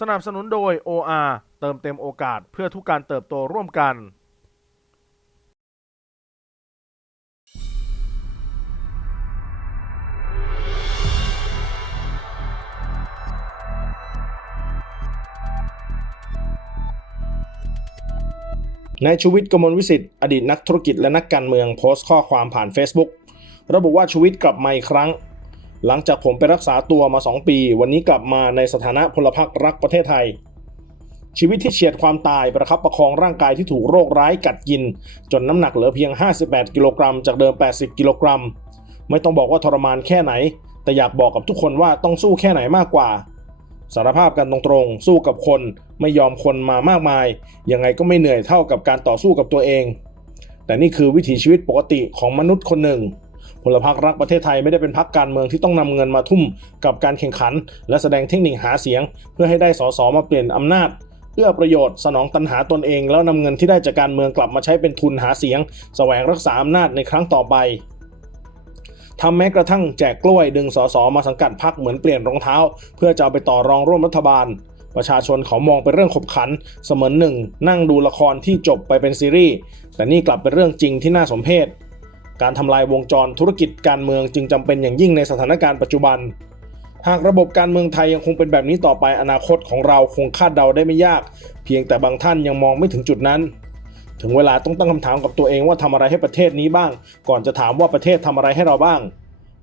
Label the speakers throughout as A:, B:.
A: สนับสนุนโดย OR เติมเต็มโอกาสเพื่อทุกการเติบโตร่วมกัน
B: นายชูวิทย์กมลวิสิทธิ์อดีตนักธุรกิจและนักการเมืองโพสต์ข้อความผ่าน Facebook ระบุว่าชูวิทย์กลับมาอีกครั้ง หลังจากผมไปรักษาตัวมา 2 ปี วันนี้กลับมาในสถานะพลพรรครักประเทศไทย ชีวิตที่เฉียดความตายประคับประคองร่างกายที่ถูกโรคร้ายกัดกิน จนน้ำหนักเหลือเพียง 58 กิโลกรัมจากเดิม 80 กิโลกรัม ไม่ต้องบอกว่าทรมานแค่ไหน แต่อยากบอกกับทุกคนว่าต้องสู้แค่ไหนมากกว่า สารภาพกันตรงๆ สู้กับคนไม่ยอมคนมามากมาย ยังไงก็ไม่เหนื่อยเท่ากับการต่อสู้กับตัวเอง แต่นี่คือวิถีชีวิตปกติของมนุษย์คนหนึ่ง พลพรรครักประเทศไทยไม่ได้เป็นพรรคการเมืองที่ต้องนำเงินมาทุ่มกับการแข่งขัน และแสดงเทคนิคหาเสียง เพื่อให้ได้สสมาเปลี่ยนอำนาจเอื้อประโยชน์สนองตันหาตนเอง แล้วนำเงินที่ได้จากการเมืองกลับมาใช้เป็นทุนหาเสียง แสวงรักษาอำนาจในครั้งต่อไปทำแม้กระทั่งแจกกล้วยดึงสสมาสังกัดพักเหมือนเปลี่ยนรองเท้า เพื่อจะเอาไปต่อรองร่วมรัฐบาล ประชาชนเขามองเป็นเรื่องขบขัน เสมือนหนึ่ง นั่งดูละครที่จบไปเป็นซีรีส์แต่นี่กลับเป็นเรื่องจริงที่น่าสมเพช การทำลายวงจรธุรกิจการเมืองจึงจำเป็นอย่างยิ่งในสถานการณ์ปัจจุบัน หากระบบการเมืองไทยยังคงเป็นแบบนี้ต่อไปอนาคตของเราคงคาดเดาได้ไม่ยาก เพียงแต่บางท่านยังมองไม่ถึงจุดนั้น ถึงเวลาต้องตั้งคำถามกับตัวเองว่าทำอะไรให้ประเทศนี้บ้าง ก่อนจะถามว่าประเทศทำอะไรให้เราบ้าง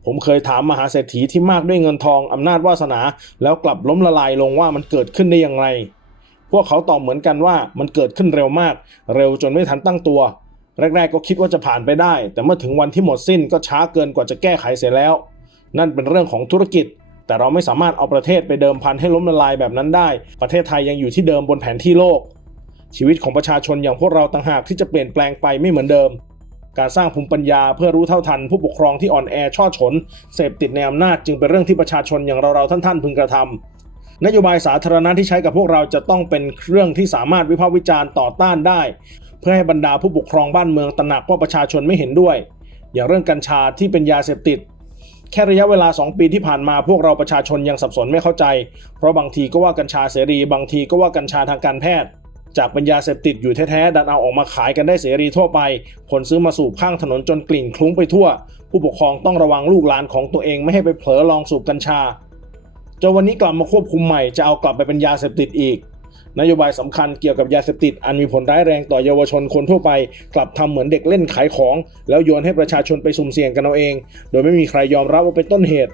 B: ผมเคยถามมหาเศรษฐีที่มากด้วยเงินทองอำนาจวาสนา แล้วกลับล้มละลายลงว่ามันเกิดขึ้นได้อย่างไรพวกเขาตอบเหมือนกันว่ามันเกิดขึ้นเร็วมาก เร็วจนไม่ทันตั้งตัว แรกๆก็คิดว่าจะผ่านไปได้ แต่เมื่อถึงวันที่หมดสิ้นก็ช้าเกินกว่าจะแก้ไขเสียแล้ว นั่นเป็นเรื่องของธุรกิจ แต่เราไม่สามารถเอาประเทศไปเดิมพันให้ล้มละลายแบบนั้นได้ ประเทศไทยยังอยู่ที่เดิมบนแผนที่โลก ชีวิตของประชาชนอย่างพวกเราต่างหากที่จะเปลี่ยนแปลงไปไม่เหมือนเดิม การสร้างภูมิปัญญาเพื่อรู้เท่าทัน ผู้ปกครองที่อ่อนแอช่อฉนเสพติดในอำนาจจึงเป็นเรื่องที่ประชาชนอย่างเราๆท่านๆพึงกระทำนโยบายสาธารณะที่ใช้กับพวกเราจะต้องเป็นเครื่องที่สามารถวิพากษ์วิจารณ์ต่อต้านได้ พื่อให้บรรดาผู้ปกครองบ้านเมืองตระหนักว่าประชาชนไม่เห็นด้วย อย่างเรื่องกัญชาที่เป็นยาเสพติด แค่ระยะเวลา 2 ปีที่ผ่านมาพวกเราประชาชนยังสับสนไม่เข้าใจ เพราะบางทีก็ว่ากัญชาเสรี บางทีก็ว่ากัญชาทางการแพทย์ จากเป็นยาเสพติดอยู่แท้ๆดันเอาออกมาขายกันได้เสรีทั่วไป คนซื้อมาสูบข้างถนนจนกลิ่นคลุ้งไปทั่ว ผู้ปกครองต้องระวังลูกหลานของตัวเองไม่ให้ไปเผลอลองสูบกัญชาจนวันนี้กลับมาควบคุมใหม่จะเอากลับไปเป็นยาเสพติดอีก นโยบายสำคัญเกี่ยวกับยาเสพติดอันมีผลร้ายแรงต่อเยาวชนคนทั่วไป กลับทำเหมือนเด็กเล่นขายของ แล้วโยนให้ประชาชนไปสุ่มเสี่ยงกันเอาเอง โดยไม่มีใครยอมรับว่าเป็นต้นเหตุ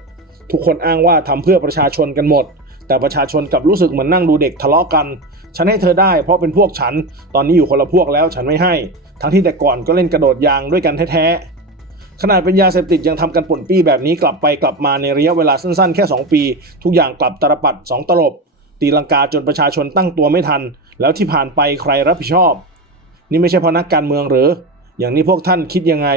B: ทุกคนอ้างว่าทำเพื่อประชาชนกันหมด แต่ประชาชนกลับรู้สึกเหมือนนั่งดูเด็กทะเลาะกัน ฉันให้เธอได้เพราะเป็นพวกฉัน ตอนนี้อยู่คนละพวกแล้วฉันไม่ให้ ทั้งที่แต่ก่อนก็เล่นกระโดดยางด้วยกันแท้ๆขนาดเป็นยาเสพติดยังทำกันป่นปี้แบบนี้กลับไปกลับมาในระยะเวลาสั้นๆ แค่ 2 ปี ทุกอย่างกลับตรปัดสองตลบ ตีลังกาจนประชาชนตั้งตัวไม่ทัน แล้วที่ผ่านไปใครรับผิดชอบ นี่ไม่ใช่เพราะนักการเมืองหรือ อย่างนี้พวกท่านคิดยังไง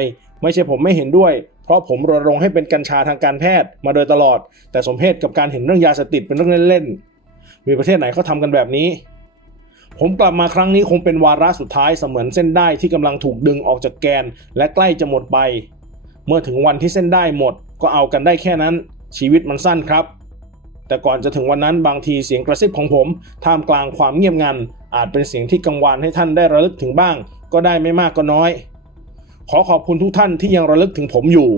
B: ไม่ใช่ผมไม่เห็นด้วย เพราะผมรณรงค์ให้เป็นกัญชาทางการแพทย์มาโดยตลอด แต่สมเพศกับการเห็นเรื่องยาเสพติดเป็นเรื่องเล่นๆมีประเทศไหนเขาทำกันแบบนี้ ผมกลับมาครั้งนี้คงเป็นวาระสุดท้ายเสมือนเส้นได้ที่กำลังถูกดึงออกจากแกน และใกล้จะหมดไป เมื่อถึงวันที่เส้นได้หมด ก็เอากันได้แค่นั้น ชีวิตมันสั้นครับ แต่ก่อนจะถึงวันนั้นบางทีเสียงกระซิบของผม ท่ามกลางความเงียบงัน อาจเป็นเสียงที่กังวานให้ท่านได้ระลึกถึงบ้าง ก็ได้ไม่มากก็น้อย ขอขอบคุณทุกท่านที่ยังระลึกถึงผมอยู่